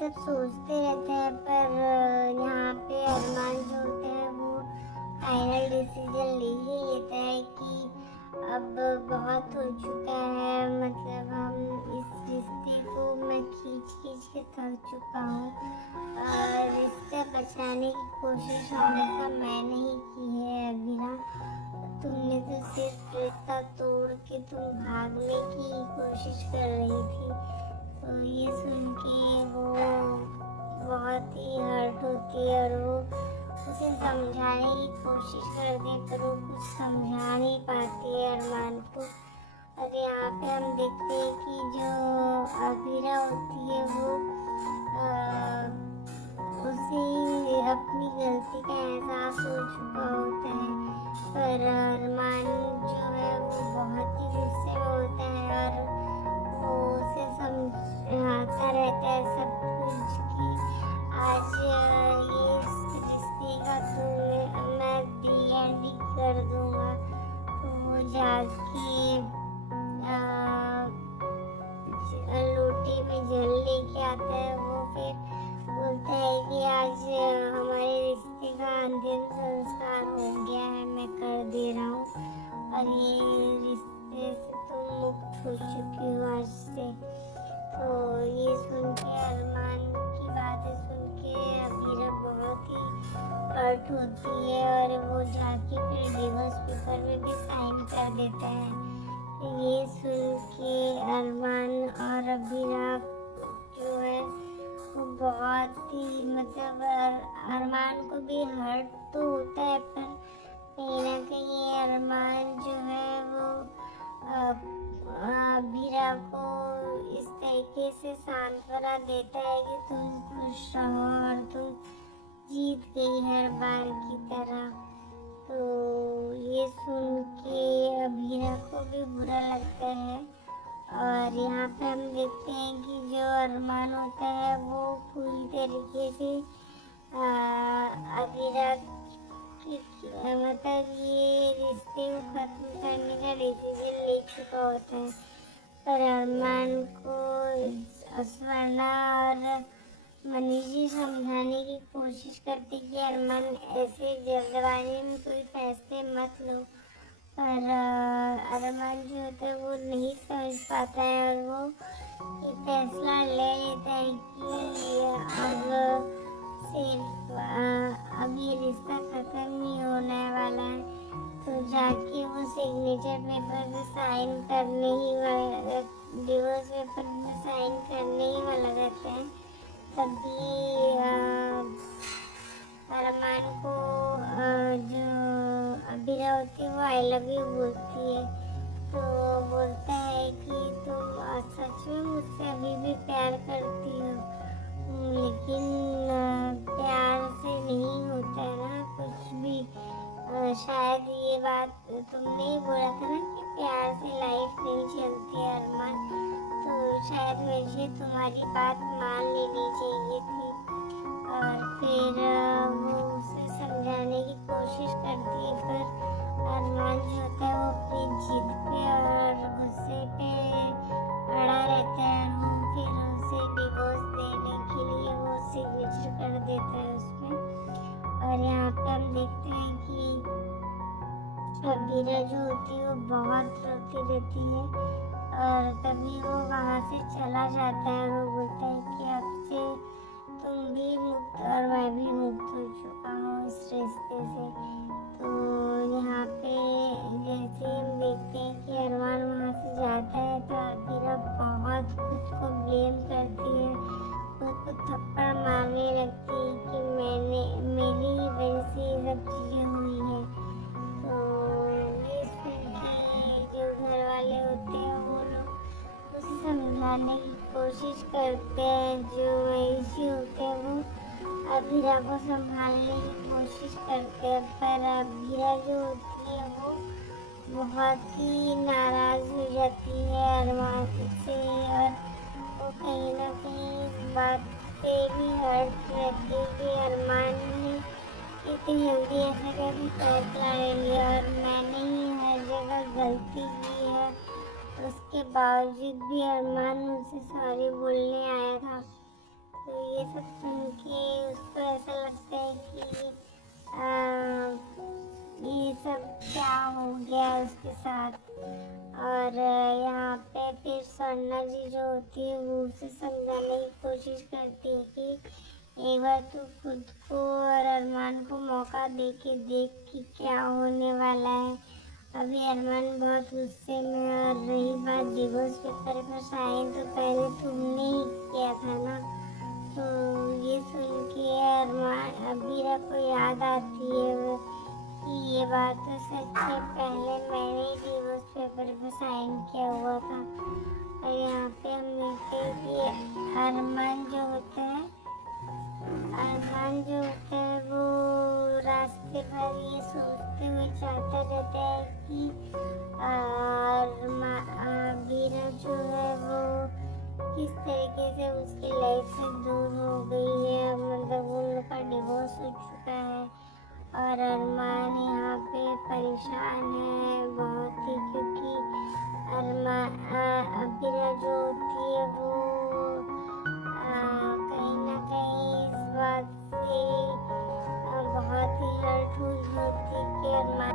सब सोचते रहते हैं, पर यहाँ पे अरमान जो होते हैं वो फाइनल डिसीजन ले ही लेता है कि अब बहुत हो चुका है, मतलब हम इस रिश्ते को मैं खींच खींच के थक चुका हूँ। रिश्ते बचाने की कोशिश हमेशा मैंने ही की है अभिरा, तुमने तो सिर्फ रिश्ता तोड़ के तुम भागने की कोशिश कर रही थी। तो ये सुन के वो बहुत ही हर्ट होती है और वो उसे समझाने की कोशिश करती है, पर वो कुछ समझा नहीं पाती है अरमान को। और यहाँ पे हम देखते हैं कि जो अबीरा होती है वो उसे अपनी गलती का एहसास हो चुका होता है, पर अरमान जो है वो बहुत ही गुस्से में होता है और वो उसे समझाता रहता है सब कुछ कि आज ये रिश्ते का मैं दी एंडिंग कर दूंगा। तो वो जाके लोटे में जल लेके आता है। वो फिर बोलता है कि आज हमारे रिश्ते का अंतिम संस्कार हो गया है, मैं कर दे रहा हूँ और ये रिश्ते से तुम मुक्त हो चुकी हो आज से। तो ये सुन के अरमान की बातें सुन के अबीरा बहुत ही हर्ट होती है और वो जाके फिर डिवोर्स पेपर में भी साइन कर देता है। ये सुन के अरमान और अबीरा जो है वो बहुत ही मतलब अरमान को भी हर्ट तो होता है, पर कहीं ना कहीं अरमान जो है वो अबीरा को इस तरीके से सांत्वना देता है कि तुम खुश रहो और तुम जीत गई हर बार की तरह। तो ये सुन के अबीरा को भी बुरा लगता है और यहाँ पे हम देखते हैं कि जो अरमान होता है वो पूरी तरीके से अबीरा मतलब ये रिश्ते को खत्म करने का डिसीजन ले चुका होता है, पर अरमान को स्वर्णा और मनीषी समझाने की कोशिश करती कि अरमान ऐसे जल्दबाजी में कोई फैसले मत लो, पर अरमान जो होता है वो नहीं समझ पाता है और वो ये फैसला ले लेता है कि अब सिर्फ अब ये रिश्ता खत्म नहीं होने वाला है। तो जाके वो सिग्नेचर पेपर पे साइन करने ही डिवोर्स पेपर पे साइन करने ही वाला रहता है, तभी अरमान को जो अबीरा होती है वो आई लव यू बोलती है। तो बोलता है कि तुम सच में मुझसे अभी भी प्यार करती हो, लेकिन प्यार से नहीं होता है ना कुछ भी। शायद ये बात तुमने ही बोला था ना कि प्यार से लाइफ नहीं चलती है अरमान, तो शायद मुझे तुम्हारी बात मान लेनी चाहिए थी। और फिर वो उसे समझाने की कोशिश करती है, पर अरमान जो होता है वो अपनी जिद पे और गुस्से पे अड़ा रहता है और वो फिर उसे डिवोर्स देने के लिए वो सिग्नेचर कर देता है उसमें। और यहाँ पे हम देखते हैं कि अबीरा जो होती है वो बहुत रोती रहती है और तभी वो वहाँ से चला जाता है और वो बोलता है कि अब से तुम भी मुक्त और मैं भी मुक्त हो चुका हूँ इस रिश्ते से। तो यहाँ पे जैसे हम देखते हैं कि अरमान वहाँ से जाता है तो अबीरा बहुत खुद को ब्लेम करती है, खुद को थप्पड़ मारने लगती है कि मेरी वजह से ये सब चीज़ें हुई है। तो ये सुन के जो घर वाले होते हैं वो लोग उसे समझाने की कोशिश करते हैं, जो मनीषी होते हैं वो अबीरा को संभालने की कोशिश करते हैं, पर अबीरा जो होती है वो बहुत ही नाराज हो जाती है अरमान से और वो कहीं ना कहीं इस बात से भी हर्ट रहती है कि अरमान ने इतनी जल्दी ऐसा कैसे फैसला ले लिया और मैंने ही हर जगह गलती की है। उसके बावजूद भी अरमान मुझसे सॉरी बोलने आया था। तो ये कोशिश करती है कि एक बार तू खुद को और अरमान को मौका दे के देख कि क्या होने वाला है। अभी अरमान बहुत गुस्से में है, और रही बात डिवोर्स पेपर का साइन, तो पहले तुमने ही किया था ना। तो ये सुन के अरमान अबीरा को याद आती है कि ये बात तो सच है, पहले मैंने ही डिवोर्स पेपर पर साइन किया हुआ था। और यहाँ पे हम देखते हैं कि अरमान जो होता है वो रास्ते भर ये सोचते हुए जाता रहता है कि बीरा जो है वो किस तरीके से उसकी लाइफ से दूर हो गई है, मतलब उन लोग का डिवोर्स हो चुका है और अरमान यहाँ पे परेशान है,